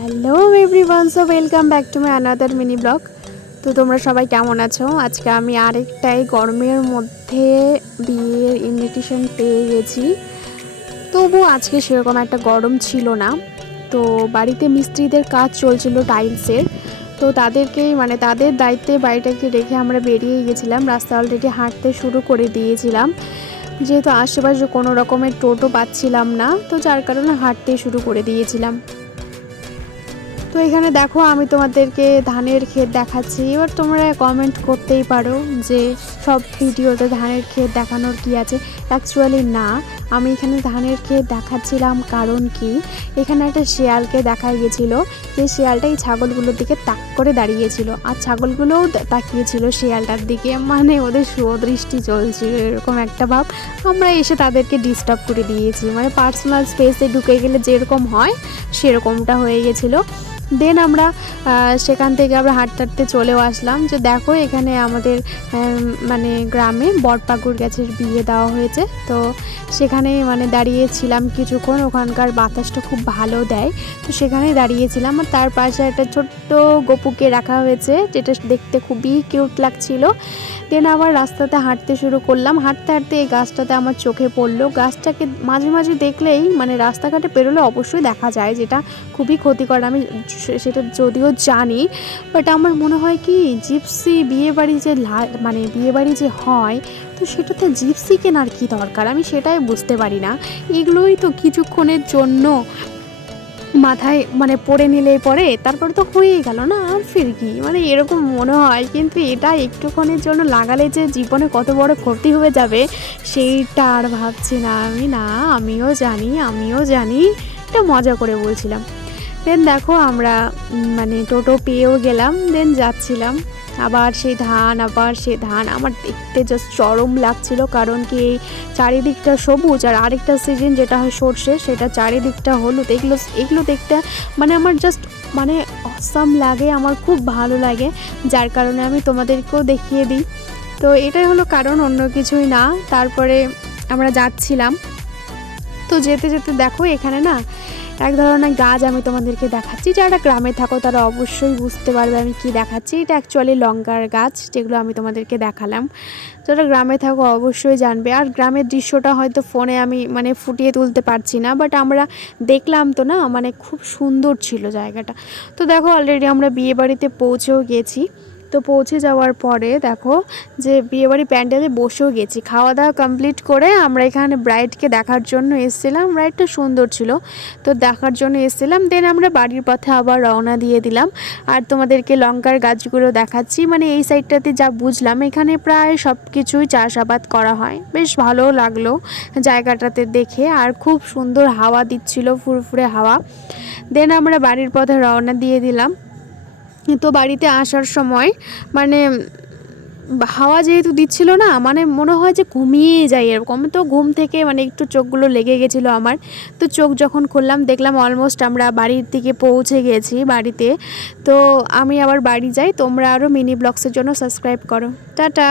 Hello everyone, so welcome back to my another mini blog. তো তোমরা সবাই কেমন আছো? আজকে আমি আরেকটাই গরমের মধ্যে বিয়ের ইনভিটেশন পেয়ে গেছি। তবু আজকে সেরকম একটা গরম ছিল না। তো বাড়িতে মিস্ত্রিদের কাজ চলছিল টাইলসের, তো তাদেরকেই তাদের দায়িত্বে বাড়িটাকে রেখে আমরা বেরিয়ে গেছিলাম। রাস্তা অলরেডি হাঁটতে শুরু করে দিয়েছিলাম, যেহেতু আশেপাশে কোনো রকমের টোটো পাচ্ছিলাম না, তো যার কারণে হাঁটতে শুরু করে দিয়েছিলাম। তো এখানে দেখো আমি তোমাদেরকে ধানের ক্ষেত দেখাচ্ছি। এবার তোমরা কমেন্ট করতেই পারো যে সব ভিডিওতে ধানের ক্ষেত দেখানোর কি আছে। অ্যাকচুয়ালি না, আমি এখানে ধানের ক্ষেত দেখাচ্ছিলাম কারণ কি, এখানে একটা শিয়ালকে দেখা গেছিলো, যে শিয়ালটা এই ছাগলগুলোর দিকে তাক করে দাঁড়িয়েছিল, আর ছাগলগুলোও তাকিয়েছিল শিয়ালটার দিকে, ওদের সুদৃষ্টি চলছিল এরকম একটা ভাব। আমরা এসে তাদেরকে ডিস্টার্ব করে দিয়েছি, পার্সোনাল স্পেসে ঢুকে গেলে যেরকম হয় সেরকমটা হয়ে গেছিলো। দেন আমরা সেখান থেকে আমরা হাঁটতে হাঁটতে চলেও আসলাম। যে দেখো এখানে আমাদের গ্রামে বটপাকুড় গাছের বিয়ে দেওয়া হয়েছে, তো সেখানে দাঁড়িয়েছিলাম কিছুক্ষণ। ওখানকার বাতাসটা খুব ভালো দেয়, তো সেখানেই দাঁড়িয়েছিলাম। আর তার পাশে একটা ছোট্ট গপুকে রাখা হয়েছে, যেটা দেখতে খুবই কিউট লাগছিল। দেন আবার রাস্তাতে হাঁটতে শুরু করলাম। হাঁটতে হাঁটতে এই গাছটাতে আমার চোখে পড়লো। গাছটাকে মাঝে মাঝে দেখলেই রাস্তাঘাটে পেরোলে অবশ্যই দেখা যায়, যেটা খুবই ক্ষতিকর। আমি সেটা যদিও জানি, বাট আমার মনে হয় কি, জিপসি বিয়েবাড়ি যে বিয়েবাড়ি যে হয়, তো সেটাতে জিপসি কেনার কি দরকার, আমি সেটাই বুঝতে পারি না। এগুলোই তো কিছুক্ষণের জন্য মাথায় পরে নিলেই পরে, তারপরে তো হয়েই গেল না, আর ফির কি, এরকম মনে হয়। কিন্তু এটা একটুক্ষণের জন্য লাগালে যে জীবনে কত বড় ক্ষতি হয়ে যাবে, সেইটা আর ভাবছি না আমি। না, আমিও জানি, এটা মজা করে বলছিলাম। দেন দেখো আমরা টোটো পেয়েও গেলাম। দেন যাচ্ছিলাম, আবার সেই ধান আমার দেখতে জাস্ট চরম লাগছিল। কারণ কি, এই চারিদিকটা সবুজ, আর আরেকটা সিজন যেটা হয় সর্ষে, সেটা চারিদিকটা হলুদ। এগুলো দেখতে আমার জাস্ট অসাম লাগে, আমার খুব ভালো লাগে, যার কারণে আমি তোমাদেরকেও দেখিয়ে দিই। তো এটাই হলো কারণ, অন্য কিছুই না। তারপরে আমরা যাচ্ছিলাম, তো যেতে যেতে দেখো এখানে না এক ধরনের গাছ আমি তোমাদেরকে দেখাচ্ছি। যারা গ্রামে থাকো তারা অবশ্যই বুঝতে পারবে আমি কি দেখাচ্ছি। এটা অ্যাকচুয়ালি লঙ্কার গাছ, যেগুলো আমি তোমাদেরকে দেখালাম। যারা গ্রামে থাকো অবশ্যই জানবে। আর গ্রামের দৃশ্যটা হয়তো ফোনে আমি ফুটিয়ে তুলতে পারছি না, বাট আমরা দেখলাম তো না, খুব সুন্দর ছিল জায়গাটা। তো দেখো অলরেডি আমরা বিয়েবাড়িতে পৌঁছেও গেছি। তো পৌঁছে যাওয়ার পরে দেখো যে বিয়েবাড়ি প্যান্ডেলে বসেও গেছি। খাওয়া দাওয়া কমপ্লিট করে আমরা এখানে ব্রাইডকে দেখার জন্য এসেছিলাম। ব্রাইডটা সুন্দর ছিল, তো দেখার জন্য এসেছিলাম। দেন আমরা বাড়ির পথে আবার রওনা দিয়ে দিলাম। আর তোমাদেরকে লঙ্কার গাছগুলো দেখাচ্ছি। এই সাইডটাতে যা বুঝলাম, এখানে প্রায় সব কিছুই চাষাবাদ করা হয়। বেশ ভালো লাগলো জায়গাটাতে দেখে, আর খুব সুন্দর হাওয়া দিচ্ছিল, ফুরফুরে হাওয়া। দেন আমরা বাড়ির পথে রওনা দিয়ে দিলাম। তো বাড়িতে আসার সময় হাওয়া যেহেতু দিচ্ছিল না, মনে হয় যে ঘুমিয়ে যাই এরকম। তো ঘুম থেকে একটু চোখগুলো লেগে গেছিলো আমার। তো চোখ যখন খুললাম, দেখলাম অলমোস্ট আমরা বাড়ির দিকে পৌঁছে গেছি বাড়িতে। তো আমি আবার বাড়ি যাই। তোমরা আরও মিনি ব্লগসের জন্য সাবস্ক্রাইব করো। টাটা।